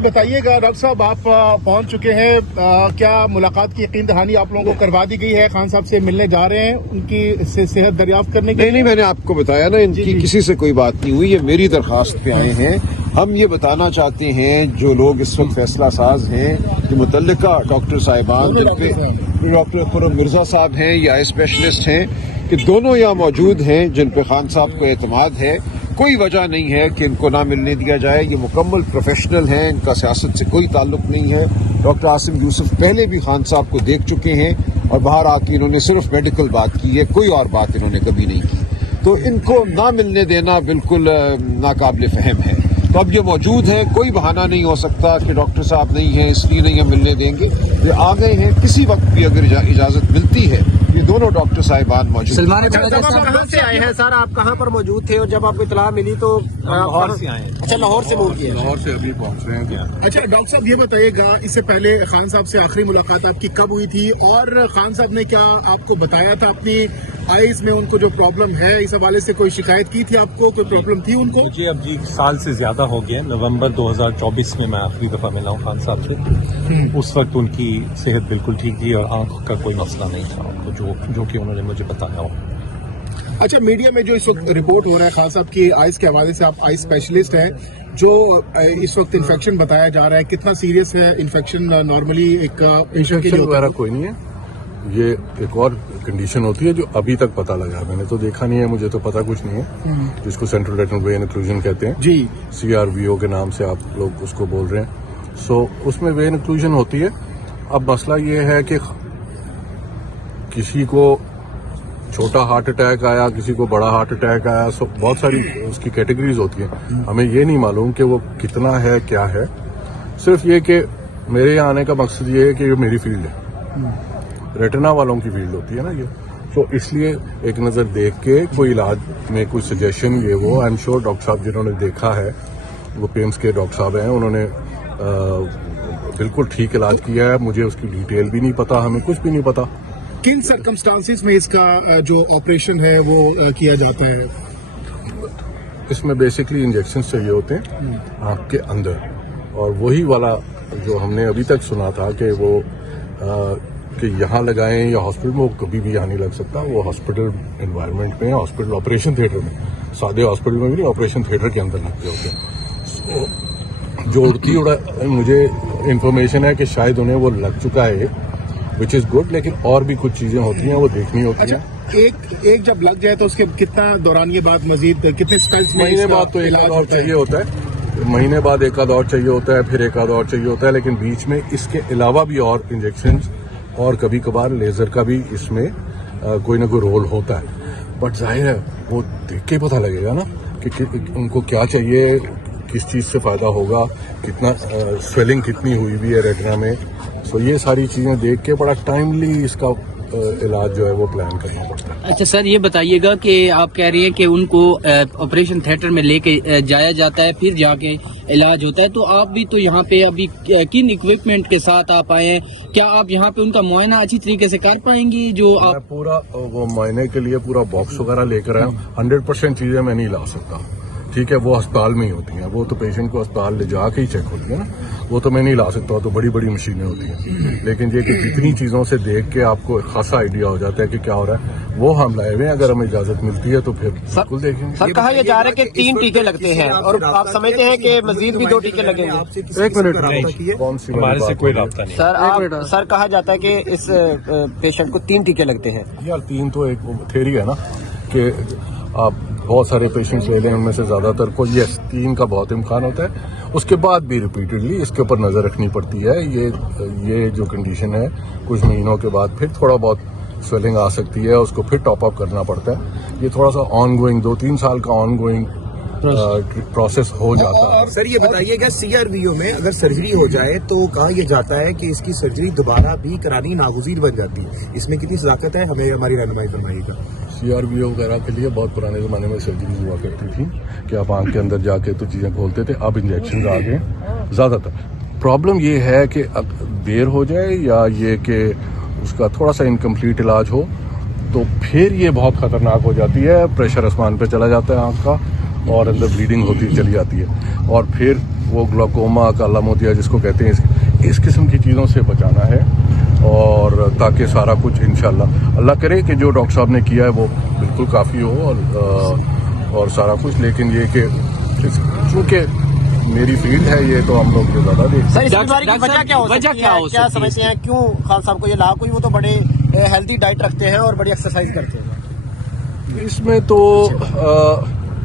بتائیے گا ڈاکٹر صاحب، آپ پہنچ چکے ہیں، کیا ملاقات کی یقین دہانی آپ لوگوں کو کروا دی گئی ہے؟ خان صاحب سے ملنے جا رہے ہیں ان کی صحت دریافت کرنے کے لیے؟ نہیں، میں نے آپ کو بتایا نا، ان کی کسی سے کوئی بات نہیں ہوئی، یہ میری درخواست پہ آئے ہیں۔ ہم یہ بتانا چاہتے ہیں جو لوگ اس وقت فیصلہ ساز ہیں کہ متعلقہ ڈاکٹر صاحبان جن پہ ڈاکٹر خرم مرزا صاحب ہیں یا اسپیشلسٹ ہیں، کہ دونوں یہاں موجود ہیں جن پہ خان صاحب کو اعتماد ہے، کوئی وجہ نہیں ہے کہ ان کو نہ ملنے دیا جائے۔ یہ مکمل پروفیشنل ہیں، ان کا سیاست سے کوئی تعلق نہیں ہے۔ ڈاکٹر عاصم یوسف پہلے بھی خان صاحب کو دیکھ چکے ہیں اور باہر آ کے انہوں نے صرف میڈیکل بات کی ہے، کوئی اور بات انہوں نے کبھی نہیں کی۔ تو ان کو نہ ملنے دینا بالکل ناقابل فہم ہے۔ تو اب یہ موجود ہیں، کوئی بہانہ نہیں ہو سکتا کہ ڈاکٹر صاحب نہیں ہیں اس لیے نہیں ہم ملنے دیں گے۔ یہ آ گئے ہیں، کسی وقت بھی اگر اجازت ملتی ہے یہ دونوں ڈاکٹر صاحبان موجود ہیں۔ کہاں سے آئے ہیں سر؟ آپ کہاں پر موجود تھے اور جب آپ کو اطلاع ملی تو؟ لاہور سے آئے ہیں۔ اچھا، لاہور سے موو کیا؟ لاہور سے ابھی پہنچ رہے ہیں۔ اچھا ڈاکٹر صاحب، یہ بتائیے گا اس سے پہلے خان صاحب سے آخری ملاقات آپ کی کب ہوئی تھی، اور خان صاحب نے کیا آپ کو بتایا تھا اپنی آئیز میں ان کو جو پرابلم ہے اس حوالے سے کوئی شکایت کی تھی آپ کو؟ کوئی پرابلم تھی ان کو؟ مجھے اب جی سال سے زیادہ ہو گیا، نومبر 2024 میں آخری دفعہ ملا ہوں خان صاحب سے۔ اس وقت ان کی صحت بالکل ٹھیک تھی اور آنکھ کا کوئی مسئلہ نہیں تھا ان کو، جو کہ انہوں نے مجھے بتایا ہو۔ اچھا، میڈیا میں جو اس وقت رپورٹ ہو رہا ہے خان صاحب کی آئیز کے حوالے سے، آپ آئیز اسپیشلسٹ ہیں، جو اس وقت انفیکشن بتایا جا رہا ہے، کتنا سیریس ہے انفیکشن؟ نارملی ایک پیشنٹ کے لیے وغیرہ کوئی نہیں ہے، یہ ایک اور کنڈیشن ہوتی ہے جو ابھی تک پتہ لگا ہے۔ میں نے تو دیکھا نہیں ہے، مجھے تو پتہ کچھ نہیں ہے، جس کو سینٹرل ریٹنل وین اوکلوژن کہتے ہیں جی، CRVO کے نام سے آپ لوگ اس کو بول رہے ہیں۔ سو اس میں وین اوکلوژن ہوتی ہے۔ اب مسئلہ یہ ہے کہ کسی کو چھوٹا ہارٹ اٹیک آیا، کسی کو بڑا ہارٹ اٹیک آیا، سو بہت ساری اس کی کیٹیگریز ہوتی ہیں۔ ہمیں یہ نہیں معلوم کہ وہ کتنا ہے، کیا ہے۔ صرف یہ کہ میرے یہاں آنے کا مقصد یہ ہے کہ یہ میری فیلڈ ہے، ریٹنا والوں کی فیلڈ ہوتی ہے نا یہ، تو اس لیے ایک نظر دیکھ کے کوئی علاج میں کوئی سجیشن یہ وہ آئی ایم شیور ڈاکٹر صاحب جنہوں نے دیکھا ہے، وہ پیمز کے ڈاکٹر صاحب ہیں، انہوں نے بالکل ٹھیک علاج کیا ہے۔ مجھے اس کی ڈیٹیل بھی نہیں پتا، ہمیں کچھ بھی نہیں پتا۔ کن سرکمسٹانسز میں اس کا جو آپریشن ہے وہ کیا جاتا ہے؟ اس میں بیسکلی انجیکشن چاہیے ہوتے ہیں آنکھ کے اندر، اور وہی والا جو ہم نے ابھی تک سنا تھا کہ وہ کہ یہاں لگائیں یا ہاسپٹل میں، وہ کبھی بھی یہاں نہیں لگ سکتا۔ وہ ہاسپٹل انوائرمنٹ میں، ہاسپٹل آپریشن تھیٹر میں، سادے ہاسپٹل میں بھی نہیں، آپریشن تھیٹر کے اندر لگتے ہوتے ہیں۔ جو اڑتی مجھے انفارمیشن ہے کہ شاید انہیں وہ لگ چکا ہے، وچ از گڈ، لیکن اور بھی کچھ چیزیں ہوتی ہیں وہ دیکھنی ہوتی ہیں۔ ایک جب لگ جائے تو اس کے کتنا دوران یہ بات مزید کتنے اسٹائلس میں؟ مہینے بعد تو ایک آدھ اور چاہیے ہوتا ہے، مہینے بعد ایک آدھ اور چاہیے ہوتا ہے، پھر ایک آدھ اور چاہیے ہوتا ہے، لیکن بیچ میں اس کے علاوہ بھی اور انجیکشنز اور کبھی کبھار لیزر کا بھی اس میں کوئی نہ کوئی رول ہوتا ہے۔ بٹ ظاہر ہے وہ دیکھ کے پتہ لگے گا نا کہ ان کو کیا چاہیے، کس چیز سے فائدہ ہوگا، کتنا سویلنگ کتنی ہوئی بھی ہے ریٹنا میں۔ سو یہ ساری چیزیں دیکھ کے بڑا ٹائملی اس کا علاج جو ہے وہ پلان کرنا پڑتا ہے۔ اچھا سر، یہ بتائیے گا کہ آپ کہہ رہی ہیں کہ ان کو آپریشن تھیٹر میں لے کے جایا جاتا ہے، پھر جا کے علاج ہوتا ہے، تو آپ بھی تو یہاں پہ ابھی کن اکوپمنٹ کے ساتھ آپ آئے ہیں؟ کیا آپ یہاں پہ ان کا معائنہ اچھی طریقے سے کر پائیں گی؟ جو آپ میں پورا وہ معائنے کے لیے پورا باکس وغیرہ لے کر آیا ہوں، 100% چیزیں میں نہیں لا سکتا، ٹھیک ہے، وہ اسپتال میں ہی ہوتی ہیں، وہ تو پیشنٹ کو اسپتال لے جا کے ہی چیک ہوتی ہے نا، وہ تو میں نہیں لا سکتا، تو بڑی بڑی مشینیں ہوتی ہیں۔ لیکن یہ کہ جتنی چیزوں سے دیکھ کے آپ کو ایک خاصا آئیڈیا ہو جاتا ہے کہ کیا ہو رہا ہے، وہ ہم لائے ہوئے ہیں۔ اگر ہمیں اجازت ملتی ہے تو پھر بالکل دیکھیں گے۔ سر، کہا یہ جا رہا ہے کہ 3 ٹیکے لگتے ہیں، اور آپ سمجھتے ہیں کہ مزید بھی 2 ٹیکے لگیں گے؟ ایک منٹ، کون سی ہمارے سے کوئی رابطہ نہیں۔ سر کہا جاتا ہے کہ اس پیشنٹ کو 3 ٹیکے لگتے ہیں۔ یار 3 تو ایک تھیوری ہے نا کہ آپ بہت سارے پیشنٹس لے لیں، ان میں سے زیادہ تر کو 3 کا بہت امکان ہوتا ہے۔ اس کے بعد بھی ریپیٹڈلی اس کے اوپر نظر رکھنی پڑتی ہے۔ یہ جو کنڈیشن ہے، کچھ مہینوں کے بعد پھر تھوڑا بہت سویلنگ آ سکتی ہے، اس کو پھر ٹاپ اپ کرنا پڑتا ہے۔ یہ تھوڑا سا آن گوئنگ 2-3 سال کا آن گوئنگ پروسیس ہو جاتا ہے۔ سر یہ بتائیے گا CRVO میں اگر سرجری ہو جائے تو کہا یہ جاتا ہے کہ اس کی سرجری دوبارہ بھی کرانی ناگزیر بن جاتی ہے، اس میں کتنی صداقت ہے؟ ہمیں ہماری رہنمائی فرمائیے گا۔ CRVO وغیرہ کے لیے بہت پرانے زمانے میں سرجریز ہوا کرتی تھی کہ آپ آنکھ کے اندر جا کے تو چیزیں کھولتے تھے، اب انجیکشن آ گئے زیادہ تر۔ پرابلم یہ ہے کہ دیر ہو جائے یا یہ کہ اس کا تھوڑا سا انکمپلیٹ علاج ہو تو پھر یہ بہت خطرناک ہو جاتی ہے، پریشر آسمان پہ چلا جاتا ہے آنکھ کا، اور اندر بلیڈنگ ہوتی چلی جاتی ہے، اور پھر वो ग्लाकोमा, काला मोतिया जिसको कहते हैं, इस किस्म की चीज़ों से बचाना है, और ताकि सारा कुछ इंशाल्लाह अल्लाह करे कि जो डॉक्टर साहब ने किया है वो बिल्कुल काफ़ी हो और सारा कुछ। लेकिन ये कि चूँकि मेरी फील्ड है ये, तो हम लोग ज़्यादा देखते सर, इस बीमारी की वजह क्या हो सकती है? क्या समझते हैं क्यों खान साहब को ये लाभ हुई? वो तो बड़े हेल्दी डाइट रखते हैं और बड़ी एक्सरसाइज करते हैं। इसमें तो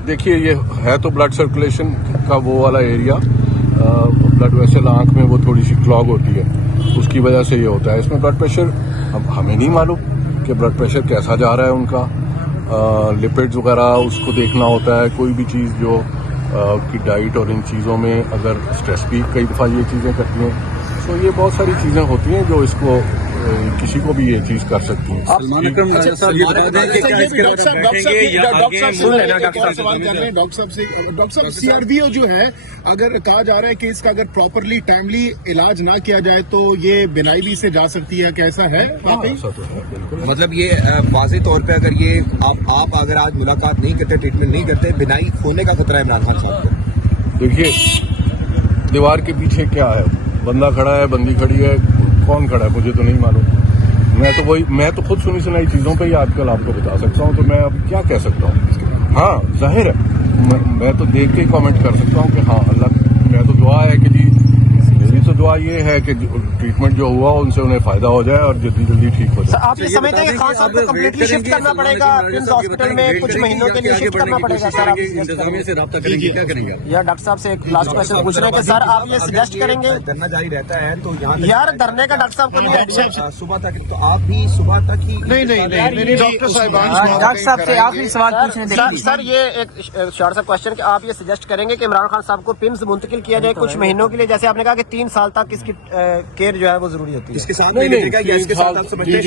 देखिए, ये है तो ब्लड सर्कुलेशन का वो वाला एरिया, ब्लड वेसल आंख में वो थोड़ी सी क्लॉग होती है, उसकी वजह से ये होता है। इसमें ब्लड प्रेशर, अब हमें नहीं मालूम कि ब्लड प्रेशर कैसा जा रहा है उनका, लिपिड्स वगैरह उसको देखना होता है। कोई भी चीज़ जो की डाइट और इन चीज़ों में अगर स्ट्रेस भी कई दफ़ा ये चीज़ें करती हैं, तो ये बहुत सारी चीज़ें होती हैं जो इसको किसी को भी ये चीज़ कर सकती हैं। डॉक्टर साहब CRVO जो है, अगर कहा जा रहा है कि इसका अगर प्रॉपरली टाइमली इलाज ना किया जाए तो ये बिनाई भी से जा सकती है, कैसा है? ऐसा तो है बिल्कुल। मतलब ये वाज़ेह तौर पे अगर ये आप अगर आज मुलाकात नहीं करते, ट्रीटमेंट नहीं करते, बिनाई होने का खतरा है इमरान खान साहब को। देखिए, दीवार के पीछे क्या है, बंदा खड़ा है, बंदी खड़ी है, कौन खड़ा है मुझे तो नहीं मालूम। मैं तो खुद सुनी सुनाई चीज़ों पे ही आजकल आपको बता सकता हूँ, तो मैं अब क्या कह सकता हूँ। हाँ, जाहिर है मैं तो देख के ही कमेंट कर सकता हूँ कि हाँ अल्लाह, मैं तो दुआ है कि जी, मेरी तो दुआ ये है कि ट्रीटमेंट जो हुआ उनसे उन्हें फायदा हो जाए और जल्दी जल्दी ठीक हो जाए। आप ये समझते हैं कि खान साहब को कम्प्लीटली शिफ्ट करना पड़ेगा किम्स हॉस्पिटल में, कुछ महीनों के लिए शिफ्ट करना पड़ेगा? सर, आप इंतजामिया से रब्ता करेंगे, क्या करेंगे? या डॉक्टर साहब से एक लास्ट क्वेश्चन पूछ रहे हैं कि सर आप ये सजेस्ट करेंगे? धरना जारी रहता है तो यहाँ यार, धरने का डॉक्टर साहब को नहीं, सुबह तक, तो आप भी सुबह तक ही नहीं डॉक्टर साहिबान डॉक्टर साहब से आखिरी सवाल पूछने देंगे। सर, ये एक शॉर्ट सा क्वेश्चन कि आप ये सजेस्ट करेंगे कि इमरान खान साहब को पिम्स मुंतकिल किया जाए कुछ महीनों के लिए? जैसे आपने कहा कि 3 साल तक इसकी केयर जो है वो जरूरी होती है। इसके साथ नहीं, नहीं, इसके साथ आप समझते हैं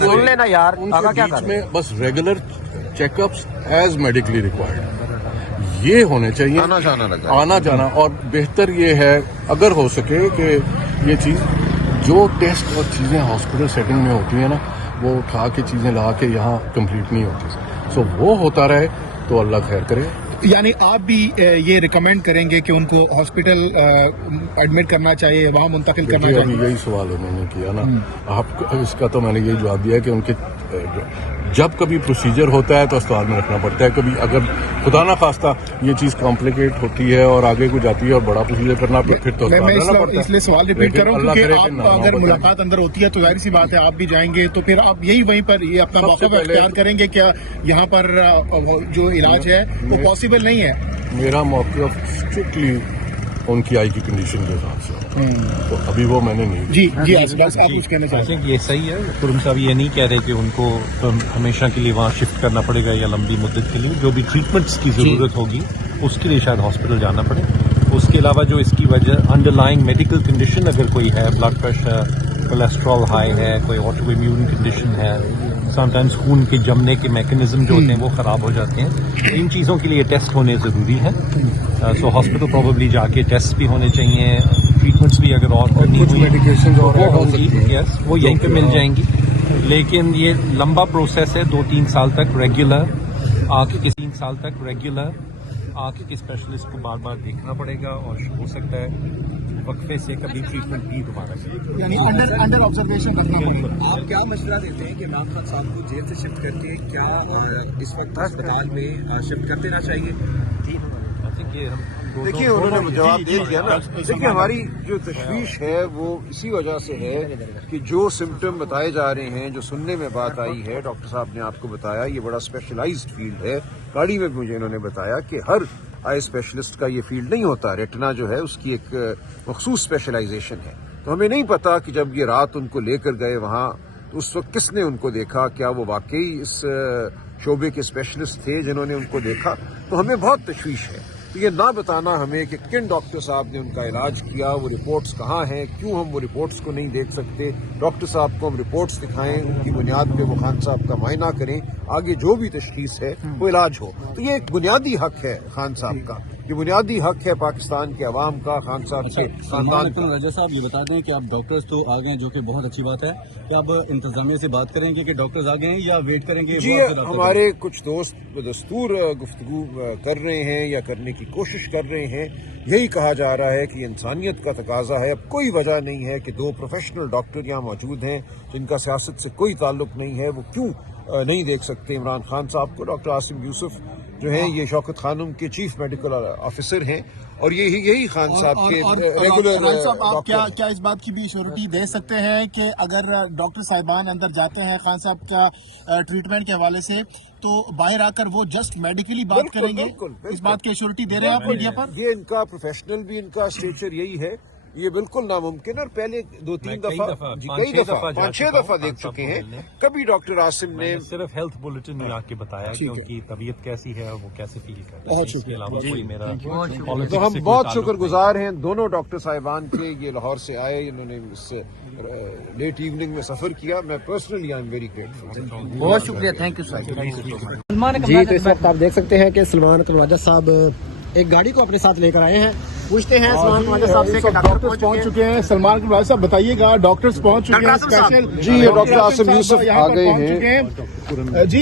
सुन लेना यार, आगा क्या कर में बस regular checkups as medically required ये होने चाहिए, आना जाना। और बेहतर ये है अगर हो सके कि ये चीज़ जो टेस्ट और चीज़ें हॉस्पिटल सेटिंग में होती है ना, वो उठा के चीज़ें ला के यहाँ कंप्लीट नहीं होती, सो वो होता रहे तो अल्लाह खैर करे। यानी आप भी ये रिकमेंड करेंगे कि उनको हॉस्पिटल एडमिट करना चाहिए, वहाँ मुंतकिल करना अभी चाहिए? यही सवाल उन्होंने किया ना, आप इसका तो मैंने यही जवाब दिया कि उनके जब कभी प्रोसीजर होता है तो अस्पताल में रखना पड़ता है, कभी अगर खुदा ना खास्ता ये चीज़ कॉम्प्लिकेट होती है और आगे को जाती है और बड़ा प्रोसीजर करना फिर तो मैं अस्पताल रहना पड़ता है। इसलिए सवाल रिपीट कर रहा हूँ क्योंकि आप नाम अगर बताएं। मुलाकात अंदर होती है तो जाहिर सी बात है आप भी जाएंगे, तो फिर आप यही वहीं पर ये अपना मौका अख्तियार करेंगे क्या? यहाँ पर जो इलाज है वो पॉसिबल नहीं है। मेरा मौक़िफ़ स्ट्रिक्टली उनकी आई की कंडीशन के हिसाब से, तो अभी वो मैंने नहीं। जी बस आप कुछ कहना चाहते हैं? ये सही है, तुरम साहब ये नहीं कह रहे कि उनको हमेशा के लिए वहाँ शिफ्ट करना पड़ेगा या लंबी मुद्दत के लिए। जो भी ट्रीटमेंट्स की ज़रूरत होगी उसके लिए शायद हॉस्पिटल जाना पड़े। उसके अलावा जो इसकी वजह अंडरलाइंग मेडिकल कंडीशन अगर कोई है, ब्लड प्रेशर, कोलेस्ट्रॉल हाई है, कोई ऑटो इम्यून कंडीशन है, समटाइम्स खून के जमने के मैकेनिज्म जो होते हैं वो ख़राब हो जाते हैं, इन चीज़ों के लिए टेस्ट होने ज़रूरी है। सो हॉस्पिटल प्रोबेबली जाके टेस्ट भी होने चाहिए, ट्रीटमेंट्स भी अगर और करनी हुई मेडिकेशन वो होंगी, यस वो यहीं पे मिल जाएंगी। लेकिन ये लंबा प्रोसेस है, 2-3 साल तक रेगुलर आँख के स्पेशलिस्ट को बार बार देखना पड़ेगा और हो सकता है वक्फे से कभी ट्रीटमेंट भी दोबारा करें। यानी अंडर ऑब्जर्वेशन रखना पड़ेगा। आप क्या मशवरा देते हैं कि इमरान खान साहब को जेल से शिफ्ट करके क्या इस वक्त अस्पताल में शिफ्ट कर देना चाहिए? देखिए, उन्होंने जवाब दे दिया ना। देखिए, हमारी जो तशवीश है वो इसी वजह से है कि जो सिम्टम बताए जा रहे हैं, जो सुनने में बात आई है, डॉक्टर साहब ने आपको बताया ये बड़ा स्पेशलाइज्ड फील्ड है। गाड़ी में मुझे इन्होंने बताया कि हर आई स्पेशलिस्ट का ये फील्ड नहीं होता, रेटिना जो है उसकी एक मखसूस स्पेशलाइजेशन है। तो हमें नहीं पता कि जब ये रात उनको लेकर गए वहाँ तो उस वक्त किसने उनको देखा, क्या वो वाकई इस शोबे के स्पेशलिस्ट थे जिन्होंने उनको देखा। तो हमें बहुत तशवीश है। तो ये ना बताना हमें कि किन डॉक्टर साहब ने उनका इलाज किया, वो रिपोर्ट्स कहाँ हैं, क्यों हम वो रिपोर्ट्स को नहीं देख सकते। डॉक्टर साहब को हम रिपोर्ट्स दिखाएं, उनकी बुनियाद पे वो खान साहब का मायना करें, आगे जो भी तशखीस है वो इलाज हो। तो ये एक बुनियादी हक है खान साहब का ये बुनियादी हक है पाकिस्तान के अवाम का, खान साहब के खानदान का। राजा साहब ये बता दें कि आप डॉक्टर्स तो आ गए, जो कि बहुत अच्छी बात है, कि अब इंतजामिया से बात करेंगे कि डॉक्टर्स आ गए हैं या वेट करेंगे? जी, हमारे कुछ दोस्त बदस्तूर गुफ्तगू कर रहे हैं या करने की कोशिश कर रहे हैं। यही कहा जा रहा है कि इंसानियत का तकाजा है। अब कोई वजह नहीं है कि दो प्रोफेशनल डॉक्टर यहाँ मौजूद हैं जिनका सियासत से कोई ताल्लुक नहीं है, वो क्यों नहीं देख सकते इमरान खान साहब को। डॉक्टर आसिम यूसुफ जो है ये शौकत खानम के चीफ मेडिकल ऑफिसर हैं और यही खान साहब के रेगुलर साहब, आप डॉक्टर। क्या इस बात की भी श्योरिटी दे सकते हैं कि अगर डॉक्टर साहिबान अंदर जाते हैं खान साहब का ट्रीटमेंट के हवाले से, तो बाहर आकर वो जस्ट मेडिकली बात बिल्कुल, करेंगे? बिल्कुल। इस बात की श्योरिटी दे रहे हैं आप मीडिया पर? ये इनका प्रोफेशनल भी इनका स्टेचर यही है, ये बिल्कुल नामुमकिन है। और पहले दो तीन दफा कई दफा 5-6 दफा देख चुके हैं, कभी डॉक्टर आसिम ने सिर्फ हेल्थ बुलेटिन में आके बताया कि उनकी तबीयत कैसी है और वो कैसे फील कर रहे हैं। इसके अलावा कोई मेरा तो हम बहुत शुक्रगुजार हैं दोनों डॉक्टर साहिबान के। ये लाहौर से आए, इन्होंने इस लेट इवनिंग में सफर किया। मैं personally I am very grateful. बहुत शुक्रिया, थैंक यू सर। जी, तो इस वक्त आप देख सकते हैं कि सलमान कलवाजा साहब एक गाड़ी को अपने साथ लेकर आए हैं। पूछते हैं सलमान कलवाजा साहब से कि डॉक्टर पहुंच चुके हैं। सलमान कलवाजा साहब बताइएगा, डॉक्टर्स पहुंच चुके हैं स्पेशल? जी, डॉक्टर आसिम यूसुफ आ गए हैं। जी।